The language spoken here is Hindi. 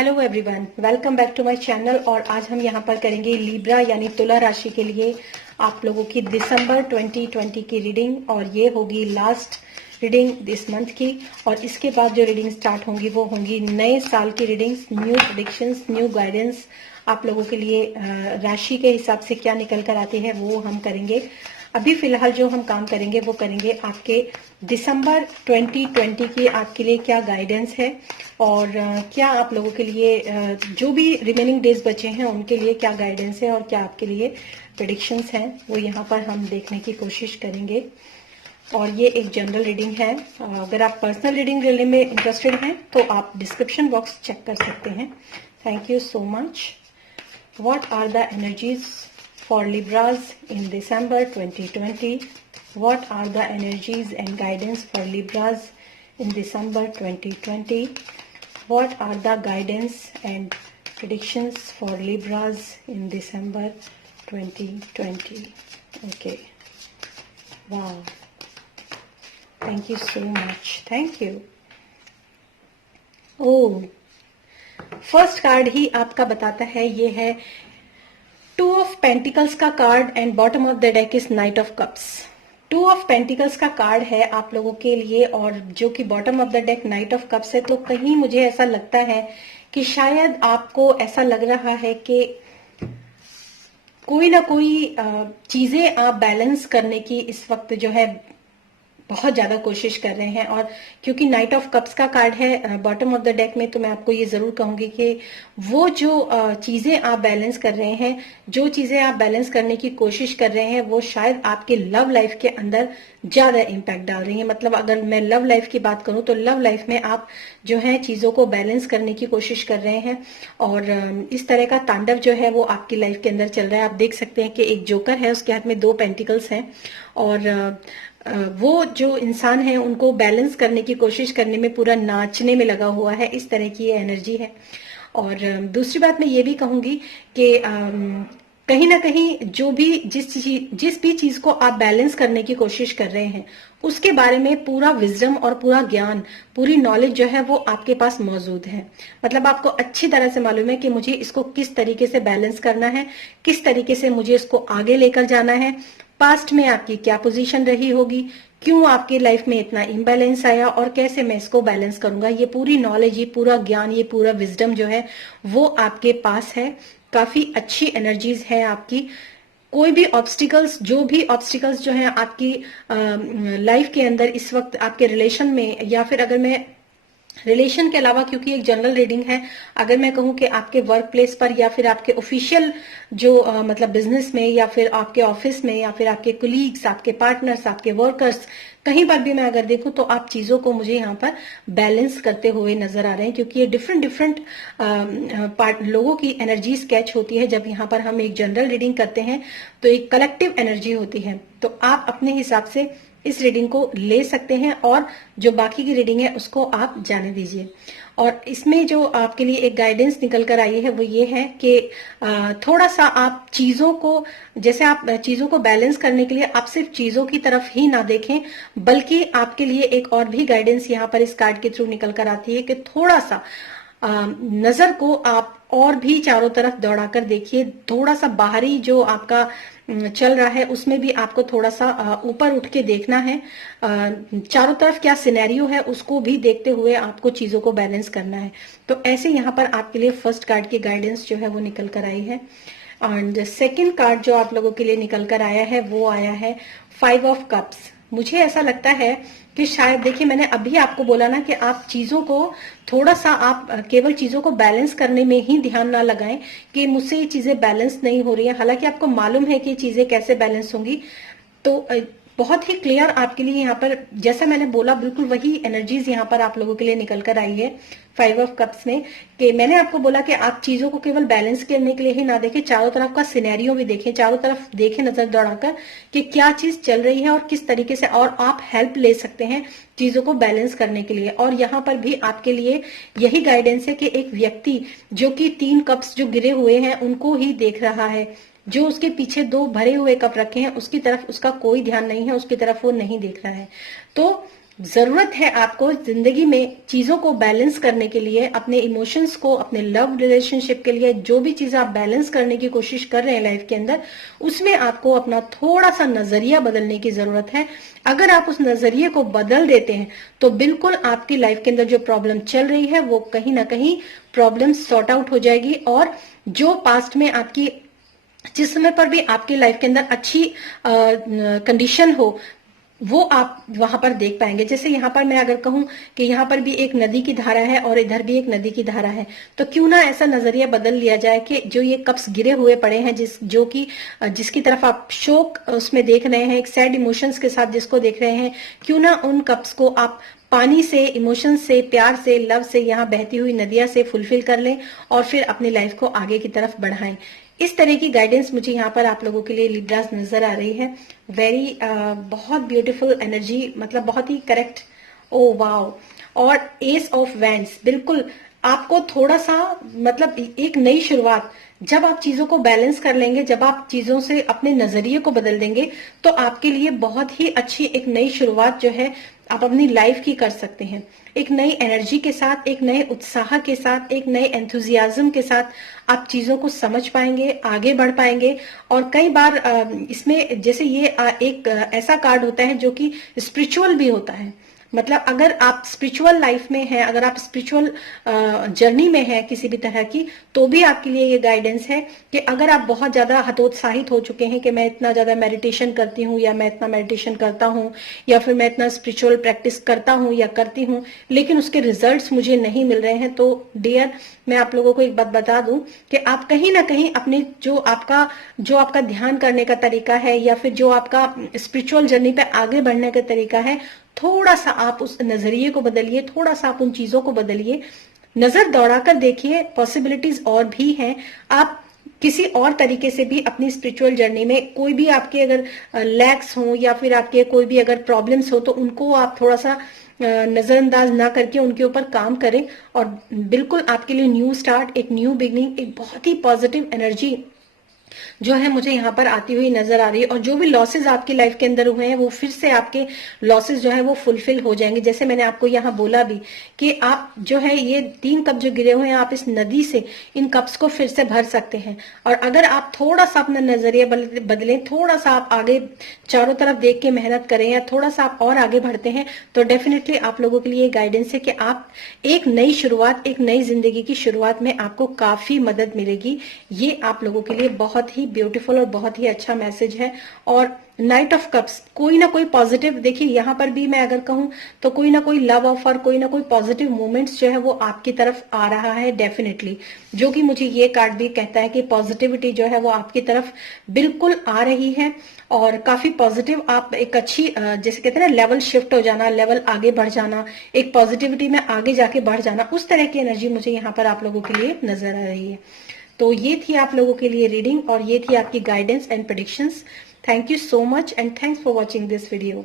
Hello everyone, welcome back to my channel. और आज हम यहाँ पर करेंगे लिब्रा यानी तुला राशि के लिए आप लोगों की दिसंबर 2020 की रीडिंग। और ये होगी लास्ट रीडिंग इस मंथ की। और इसके बाद जो रीडिंग स्टार्ट होंगी वो होंगी नए साल की readings, new predictions, new guidance आप लोगों के लिए। राशि के हिसाब से क्या निकल कर आती है वो हम करेंगे। अभी फिलहाल जो हम काम करेंगे वो करेंगे आपके दिसंबर 2020 की आपके लिए क्या गाइडेंस है और क्या आप लोगों के लिए जो भी रिमेनिंग डेज बचे हैं उनके लिए क्या गाइडेंस है और क्या आपके लिए प्रेडिक्शंस हैं वो यहाँ पर हम देखने की कोशिश करेंगे। और ये एक जनरल रीडिंग है। अगर आप पर्सनल रीडिंग लेने में इंटरेस्टेड हैं तो आप डिस्क्रिप्शन बॉक्स चेक कर सकते हैं। Thank you so much. What are the energies for Libras in December 2020? What are the energies and guidance for Libras in December 2020? What are the guidance and predictions for Libras in December 2020? Okay. Wow. Thank you so much. Thank you. Oh, first card ही आपका बताता है, ये है टू ऑफ पेंटिकल्स का card and bottom of the deck is knight of cups. Two of pentacles का कार्ड है आप लोगों के लिए और जो कि bottom of the deck knight of cups है। तो कहीं मुझे ऐसा लगता है कि शायद आपको ऐसा लग रहा है कि कोई ना कोई चीजें आप बैलेंस करने की इस वक्त जो है बहुत ज्यादा कोशिश कर रहे हैं। और क्योंकि नाइट ऑफ कप्स का कार्ड है बॉटम ऑफ द डेक में, तो मैं आपको ये जरूर कहूंगी कि वो जो चीजें आप बैलेंस कर रहे हैं, जो चीजें आप बैलेंस करने की कोशिश कर रहे हैं, वो शायद आपके लव लाइफ के अंदर ज्यादा इम्पैक्ट डाल रही है। मतलब अगर मैं लव लाइफ की बात करूं तो लव लाइफ में आप जो है चीजों को बैलेंस करने की कोशिश कर रहे हैं और इस तरह का तांडव जो है वो आपकी लाइफ के अंदर चल रहा है। आप देख सकते हैं कि एक जोकर है, उसके हाथ में दो पेंटिकल्स हैं और वो जो इंसान है उनको बैलेंस करने की कोशिश करने में पूरा नाचने में लगा हुआ है। इस तरह की ये एनर्जी है। और दूसरी बात मैं ये भी कहूंगी कि कहीं ना कहीं जो भी जिस भी चीज को आप बैलेंस करने की कोशिश कर रहे हैं उसके बारे में पूरा विजडम और पूरा ज्ञान, पूरी नॉलेज जो है वो आपके पास मौजूद है। मतलब आपको अच्छी तरह से मालूम है कि मुझे इसको किस तरीके से बैलेंस करना है, किस तरीके से मुझे इसको आगे लेकर जाना है, पास्ट में आपकी क्या पोजीशन रही होगी, क्यों आपकी लाइफ में इतना इम्बैलेंस आया और कैसे मैं इसको बैलेंस करूंगा। ये पूरी नॉलेज, ये पूरा ज्ञान, ये पूरा विजडम जो है वो आपके पास है। काफी अच्छी एनर्जीज है आपकी। कोई भी ऑब्स्टिकल्स, जो भी ऑब्स्टिकल्स जो है आपकी लाइफ के अंदर इस वक्त आपके रिलेशन में, या फिर अगर मैं रिलेशन के अलावा, क्योंकि एक जनरल रीडिंग है, अगर मैं कहूं कि आपके वर्क प्लेस पर या फिर आपके ऑफिशियल जो मतलब बिजनेस में या फिर आपके ऑफिस में या फिर आपके कुलीग्स, आपके पार्टनर्स, आपके वर्कर्स, कहीं पर भी मैं अगर देखूं तो आप चीजों को मुझे यहाँ पर बैलेंस करते हुए नजर आ रहे हैं। क्योंकि ये डिफरेंट डिफरेंट लोगों की एनर्जी कैच होती है। जब यहाँ पर हम एक जनरल रीडिंग करते हैं तो एक कलेक्टिव एनर्जी होती है। तो आप अपने हिसाब से इस रीडिंग को ले सकते हैं और जो बाकी की रीडिंग है उसको आप जाने दीजिए। और इसमें जो आपके लिए एक गाइडेंस निकल कर आई है वो ये है कि थोड़ा सा आप चीजों को, जैसे आप चीजों को बैलेंस करने के लिए आप सिर्फ चीजों की तरफ ही ना देखें, बल्कि आपके लिए एक और भी गाइडेंस यहाँ पर इस कार्ड के थ्रू निकल कर आती है कि थोड़ा सा नजर को आप और भी चारों तरफ दौड़ाकर देखिए। थोड़ा सा बाहरी जो आपका चल रहा है उसमें भी आपको थोड़ा सा ऊपर उठ के देखना है। चारों तरफ क्या सिनेरियो है उसको भी देखते हुए आपको चीजों को बैलेंस करना है। तो ऐसे यहाँ पर आपके लिए फर्स्ट कार्ड की गाइडेंस जो है वो निकल कर आई है। एंड सेकंड कार्ड जो आप लोगों के लिए निकल कर आया है वो आया है 5 ऑफ कप्स। मुझे ऐसा लगता है कि शायद, देखिए मैंने अभी आपको बोला ना कि आप चीजों को थोड़ा सा, आप केवल चीजों को बैलेंस करने में ही ध्यान ना लगाएं कि मुझसे ये चीजें बैलेंस नहीं हो रही है। हालांकि आपको मालूम है कि चीजें कैसे बैलेंस होंगी। तो बहुत ही क्लियर आपके लिए यहाँ पर, जैसा मैंने बोला, बिल्कुल वही एनर्जीज यहाँ पर आप लोगों के लिए निकल कर आई है 5 ऑफ कप्स में। कि मैंने आपको बोला कि आप चीजों को केवल बैलेंस करने के लिए ही ना देखें, चारों तरफ का सिनेरियो भी देखें, चारों तरफ देखें नजर दौड़ाकर कि क्या चीज चल रही है और किस तरीके से और आप हेल्प ले सकते हैं चीजों को बैलेंस करने के लिए। और यहाँ पर भी आपके लिए यही गाइडेंस है कि एक व्यक्ति जो कि 3 कप्स जो गिरे हुए हैं उनको ही देख रहा है, जो उसके पीछे 2 भरे हुए कप रखे हैं उसकी तरफ उसका कोई ध्यान नहीं है, उसकी तरफ वो नहीं देख रहा है। तो जरूरत है आपको जिंदगी में चीजों को बैलेंस करने के लिए, अपने इमोशंस को, अपने लव रिलेशनशिप के लिए, जो भी चीज आप बैलेंस करने की कोशिश कर रहे हैं लाइफ के अंदर, उसमें आपको अपना थोड़ा सा नजरिया बदलने की जरूरत है। अगर आप उस नजरिए को बदल देते हैं तो बिल्कुल आपकी लाइफ के अंदर जो प्रॉब्लम चल रही है वो कहीं ना कहीं प्रॉब्लम सॉर्ट आउट हो जाएगी, और जो पास्ट में आपकी, जिस समय पर भी आपकी लाइफ के अंदर अच्छी कंडीशन हो, वो आप वहां पर देख पाएंगे। जैसे यहाँ पर मैं अगर कहूं कि यहाँ पर भी एक नदी की धारा है और इधर भी एक नदी की धारा है, तो क्यों ना ऐसा नजरिया बदल लिया जाए कि जो ये कप्स गिरे हुए पड़े हैं, जो कि जिसकी तरफ आप शोक उसमें देख रहे हैं, एक सैड इमोशंस के साथ जिसको देख रहे हैं, क्यों ना उन कप्स को आप पानी से, इमोशन से, प्यार से, लव से, यहाँ बहती हुई नदियां से फुलफिल कर लें और फिर अपनी लाइफ को आगे की तरफ बढ़ाएं। इस तरह की गाइडेंस मुझे यहाँ पर आप लोगों के लिए लिब्रास नजर आ रही है। वेरी बहुत ब्यूटीफुल एनर्जी, मतलब बहुत ही करेक्ट। Oh wow. और एस ऑफ वैंड्स, बिल्कुल आपको थोड़ा सा, मतलब एक नई शुरुआत, जब आप चीजों को बैलेंस कर लेंगे, जब आप चीजों से अपने नजरिए को बदल देंगे, तो आपके लिए बहुत ही अच्छी एक नई शुरुआत जो है आप अपनी लाइफ की कर सकते हैं। एक नई एनर्जी के साथ, एक नए उत्साह के साथ, एक नए एंथुजियाज्म के साथ आप चीजों को समझ पाएंगे, आगे बढ़ पाएंगे। और कई बार इसमें जैसे ये एक ऐसा कार्ड होता है जो कि स्पिरिचुअल भी होता है। मतलब अगर आप स्पिरिचुअल लाइफ में हैं, अगर आप स्पिरिचुअल जर्नी में हैं किसी भी तरह की, तो भी आपके लिए ये गाइडेंस है कि अगर आप बहुत ज्यादा हतोत्साहित हो चुके हैं कि मैं इतना ज्यादा मेडिटेशन करती हूँ, या मैं इतना मेडिटेशन करता हूँ, या फिर मैं इतना स्पिरिचुअल प्रैक्टिस करता हूँ या करती हूँ, लेकिन उसके रिजल्ट्स मुझे नहीं मिल रहे हैं, तो डियर मैं आप लोगों को एक बात बता दूं कि आप कहीं ना कहीं अपने जो आपका ध्यान करने का तरीका है, या फिर जो आपका स्पिरिचुअल जर्नी पे आगे बढ़ने का तरीका है, थोड़ा सा आप उस नजरिए को बदलिए, थोड़ा सा आप उन चीजों को बदलिए, नजर दौड़ाकर देखिए, पॉसिबिलिटीज और भी हैं। आप किसी और तरीके से भी अपनी स्पिरिचुअल जर्नी में, कोई भी आपके अगर लैक्स हो या फिर आपके कोई भी अगर प्रॉब्लम्स हो, तो उनको आप थोड़ा सा नजरअंदाज ना करके उनके ऊपर काम करें, और बिल्कुल आपके लिए न्यू स्टार्ट, एक न्यू बिगनिंग, एक बहुत ही पॉजिटिव एनर्जी जो है मुझे यहाँ पर आती हुई नजर आ रही है। और जो भी लॉसेज आपकी लाइफ के अंदर हुए हैं, वो फिर से आपके लॉसेज जो है वो फुलफिल हो जाएंगे। जैसे मैंने आपको यहाँ बोला भी कि आप जो है ये 3 कप जो गिरे हुए हैं, आप इस नदी से इन कप्स को फिर से भर सकते हैं। और अगर आप थोड़ा सा अपना नजरिया बदलें, थोड़ा सा आप आगे चारों तरफ देख के मेहनत करें, या थोड़ा सा आप और आगे बढ़ते हैं, तो डेफिनेटली आप लोगों के लिए गाइडेंस है कि आप एक नई शुरुआत, एक नई जिंदगी की शुरुआत में आपको काफी मदद मिलेगी। ये आप लोगों के लिए बहुत ही ब्यूटीफुल और बहुत ही अच्छा मैसेज है। और नाइट ऑफ कप्स, कोई ना कोई पॉजिटिव, देखिए यहाँ पर भी मैं अगर कहूं तो कोई ना कोई लव ऑफर, कोई ना कोई पॉजिटिव मोमेंट्स जो है वो आपकी तरफ आ रहा है डेफिनेटली, जो कि मुझे ये कार्ड भी कहता है कि पॉजिटिविटी जो है वो आपकी तरफ बिल्कुल आ रही है, और काफी पॉजिटिव, आप एक अच्छी जैसे कहते हैं ना, लेवल शिफ्ट हो जाना, लेवल आगे बढ़ जाना, एक पॉजिटिविटी में आगे जाके बढ़ जाना, उस तरह की एनर्जी मुझे यहाँ पर आप लोगों के लिए नजर आ रही है। तो ये थी आप लोगों के लिए रीडिंग, और ये थी आपकी guidance and predictions. Thank you so much and thanks for watching this video.